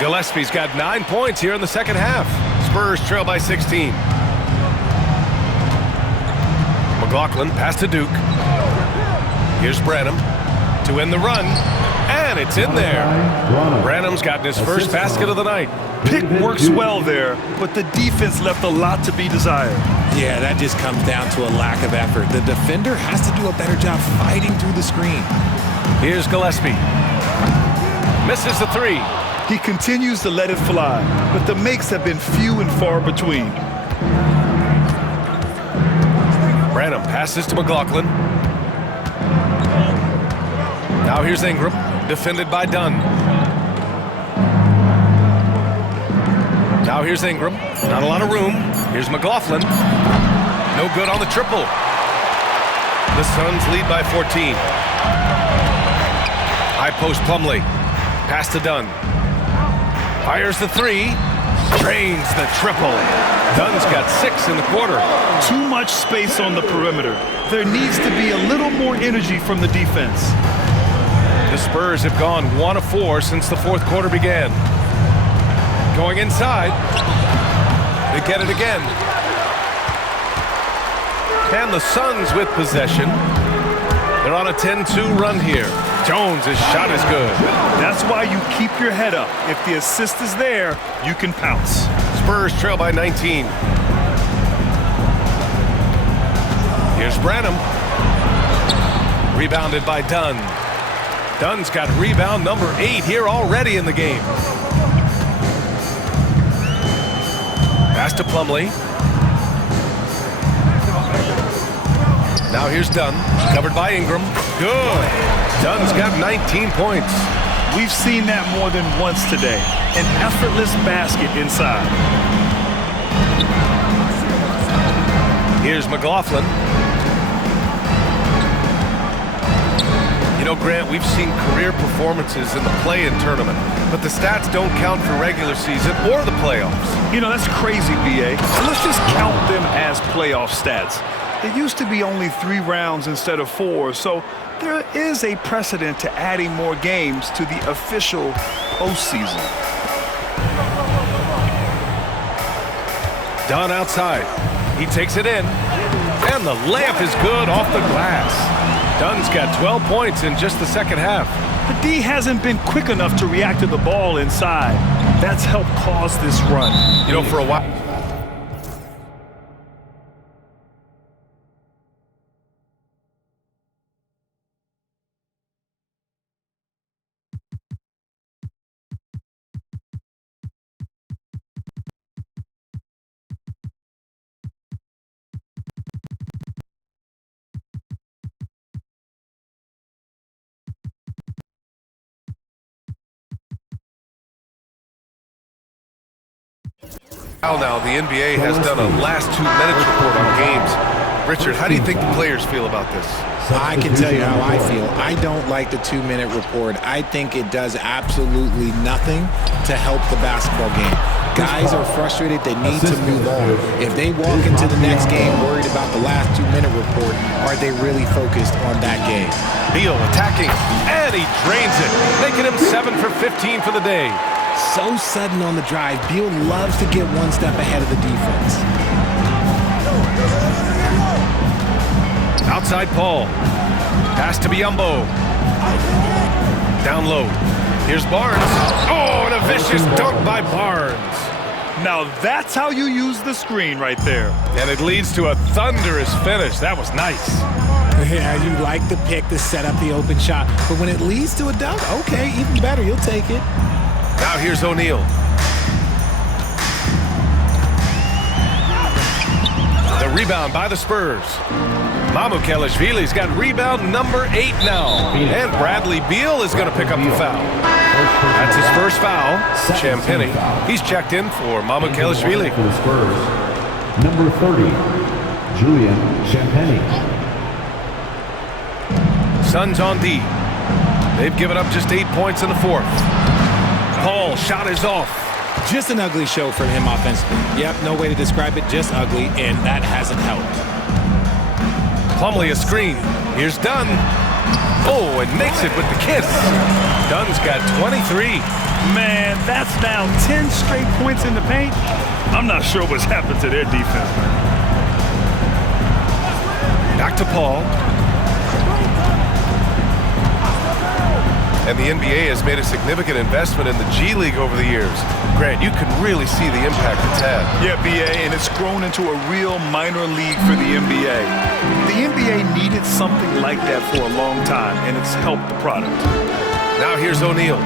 Gillespie's got 9 points here in the second half. Spurs trail by 16. McLaughlin pass to Duke. Here's Branham to end the run, and it's in there. Branham's gotten his first basket of the night. Pick works well there, but the defense left a lot to be desired. Yeah, that just comes down to a lack of effort. The defender has to do a better job fighting through the screen. Here's Gillespie. Misses the three. He continues to let it fly, but the makes have been few and far between. Branham passes to McLaughlin. Now here's Ingram, defended by Dunn. Now here's Ingram. Not a lot of room. Here's McLaughlin. No good on the triple. The Suns lead by 14. High post Plumlee. Pass to Dunn. Fires the three. Drains the triple. Dunn's got 6 in the quarter. Too much space on the perimeter. There needs to be a little more energy from the defense. The Spurs have gone 1 of 4 since the fourth quarter began. Going inside. They get it again. And the Suns with possession. They're on a 10-2 run here. Jones' shot is good. That's why you keep your head up. If the assist is there, you can pounce. Spurs trail by 19. Here's Branham. Rebounded by Dunn. Dunn's got rebound number 8 here already in the game. Pass to Plumlee. Now here's Dunn, covered by Ingram. Good. Dunn's got 19 points. We've seen that more than once today. An effortless basket inside. Here's McLaughlin. You know, Grant, we've seen career performances in the play-in tournament, but the stats don't count for regular season or the playoffs. You know, that's crazy, B.A. Let's just count them as playoff stats. It used to be only 3 rounds instead of 4, so there is a precedent to adding more games to the official postseason. Dunn outside. He takes it in, and the layup is good off the glass. Dunn's got 12 points in just the second half. The D hasn't been quick enough to react to the ball inside. That's helped cause this run. You know, for a while. Now, the NBA has done a last 2 minutes report on games. Richard, how do you think the players feel about this? I can tell you how I feel. I don't like the 2-minute report. I think it does absolutely nothing to help the basketball game. Guys are frustrated. They need to move on. If they walk into the next game worried about the last 2-minute report, are they really focused on that game? Beal attacking, and he drains it, making him 7 for 15 for the day. So sudden on the drive. Beal loves to get one step ahead of the defense. Outside Paul. Pass to Biyombo. Down low. Here's Barnes. Oh, and a vicious dunk by Barnes. Now that's how you use the screen right there. And it leads to a thunderous finish. That was nice. Yeah, you like the pick to set up the open shot. But when it leads to a dunk, okay, even better. You'll take it. Now here's O'Neal. The rebound by the Spurs. Mamukelashvili's got rebound number 8 now. And Bradley Beal is going to pick up the foul. That's his first foul. Champagny. He's checked in for Mamukelashvili. For the Spurs, number 30, Julian Champagny. Suns on D. They've given up just 8 points in the fourth. Paul, shot is off. Just an ugly show from him offensively. Yep, no way to describe it, just ugly, and that hasn't helped. Plumlee a screen. Here's Dunn. Oh, and makes it with the kiss. Dunn's got 23. Man, that's now 10 straight points in the paint. I'm not sure what's happened to their defense, man. Back to Paul. And the NBA has made a significant investment in the G League over the years. Grant, you can really see the impact it's had. Yeah, BA, and it's grown into a real minor league for the NBA. The NBA needed something like that for a long time, and it's helped the product. Now here's O'Neal.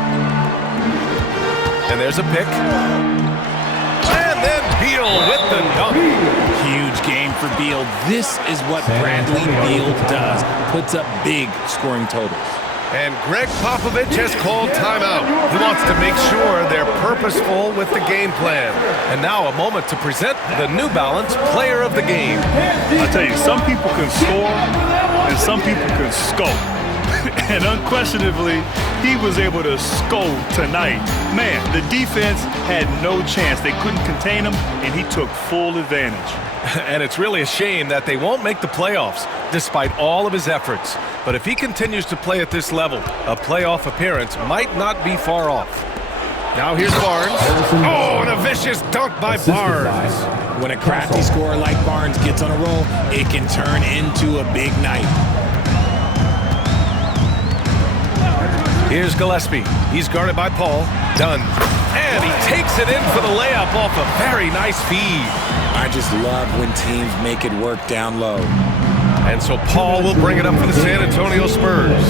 And there's a pick. And then Beal with the dunk. Huge game for Beal. This is what Bradley Beal does. Puts up big scoring totals. And Greg Popovich has called timeout. He wants to make sure they're purposeful with the game plan. And now a moment to present the New Balance Player of the Game. I tell you, some people can score and some people can scope. And unquestionably, he was able to scope tonight. Man, the defense had no chance. They couldn't contain him, and he took full advantage. And it's really a shame that they won't make the playoffs, despite all of his efforts. But if he continues to play at this level, a playoff appearance might not be far off. Now here's Barnes. Oh, and a vicious dunk by Barnes. When a crafty scorer like Barnes gets on a roll, it can turn into a big night. Here's Gillespie. He's guarded by Paul. Dunn. And he takes it in for the layup off a very nice feed. I just love when teams make it work down low. And so Paul will bring it up for the San Antonio Spurs.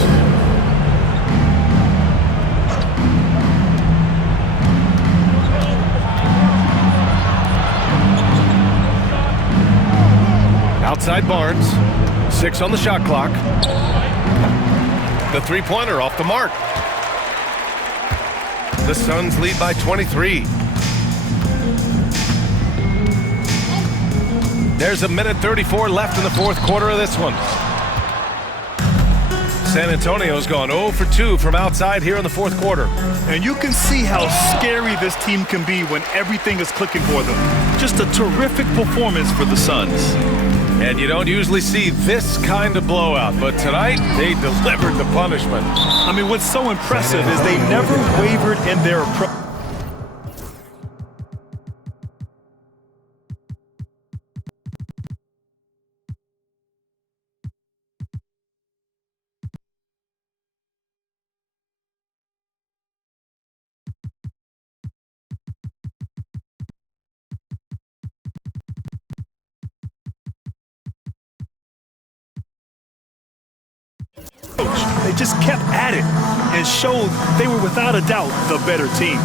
Outside Barnes. 6 on the shot clock. The three-pointer off the mark. The Suns lead by 23. There's a minute 34 left in the fourth quarter of this one. San Antonio's gone 0 for 2 from outside here in the fourth quarter. And you can see how scary this team can be when everything is clicking for them. Just a terrific performance for the Suns. And you don't usually see this kind of blowout, but tonight they delivered the punishment. I mean, what's so impressive is they never wavered in their approach. They just kept at it and showed they were without a doubt the better team.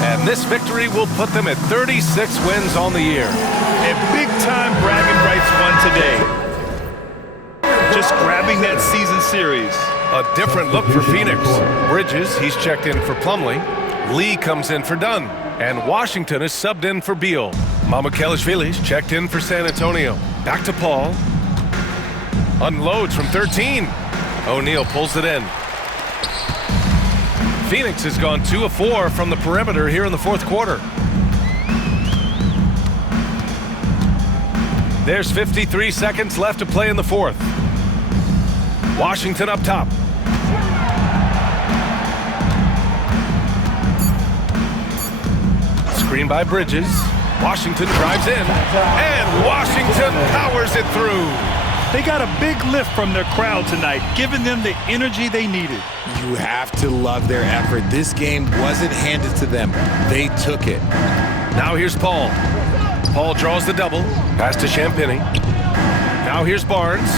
And this victory will put them at 36 wins on the year. And big-time bragging rights won today. Just grabbing that season series. A different look for Phoenix. Bridges, he's checked in for Plumlee. Lee comes in for Dunn. And Washington is subbed in for Beal. Mamukelashvili's checked in for San Antonio. Back to Paul. Unloads from 13. O'Neal pulls it in. Phoenix has gone 2 of 4 from the perimeter here in the fourth quarter. There's 53 seconds left to play in the fourth. Washington up top. Screen by Bridges. Washington drives in. And Washington powers it through. They got a big lift from their crowd tonight, giving them the energy they needed. You have to love their effort. This game wasn't handed to them. They took it. Now here's Paul. Paul draws the double. Pass to Champagny. Now here's Barnes.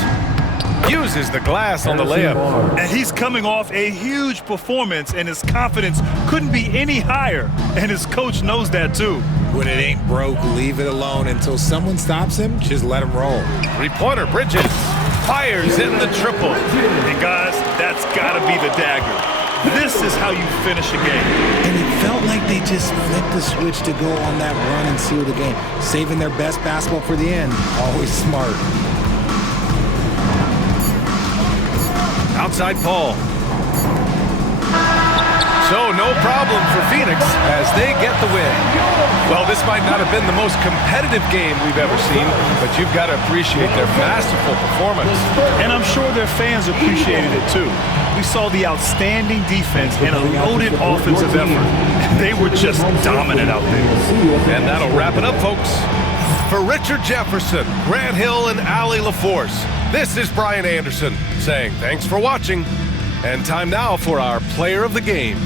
Uses the glass on the layup. And he's coming off a huge performance, and his confidence couldn't be any higher. And his coach knows that too. When it ain't broke, leave it alone. Until someone stops him, just let him roll. Three-pointer, Bridges. Fires in the triple. And guys, that's got to be the dagger. This is how you finish a game. And it felt like they just flipped the switch to go on that run and seal the game. Saving their best basketball for the end. Always smart. Outside Paul. So no problem for Phoenix as they get the win. Well, this might not have been the most competitive game we've ever seen, but you've got to appreciate their masterful performance. And I'm sure their fans appreciated it too. We saw the outstanding defense and a loaded offensive effort. They were just dominant out there. And that'll wrap it up, folks. For Richard Jefferson, Grant Hill, and Allie LaForce, this is Brian Anderson saying thanks for watching. And time now for our Player of the Game.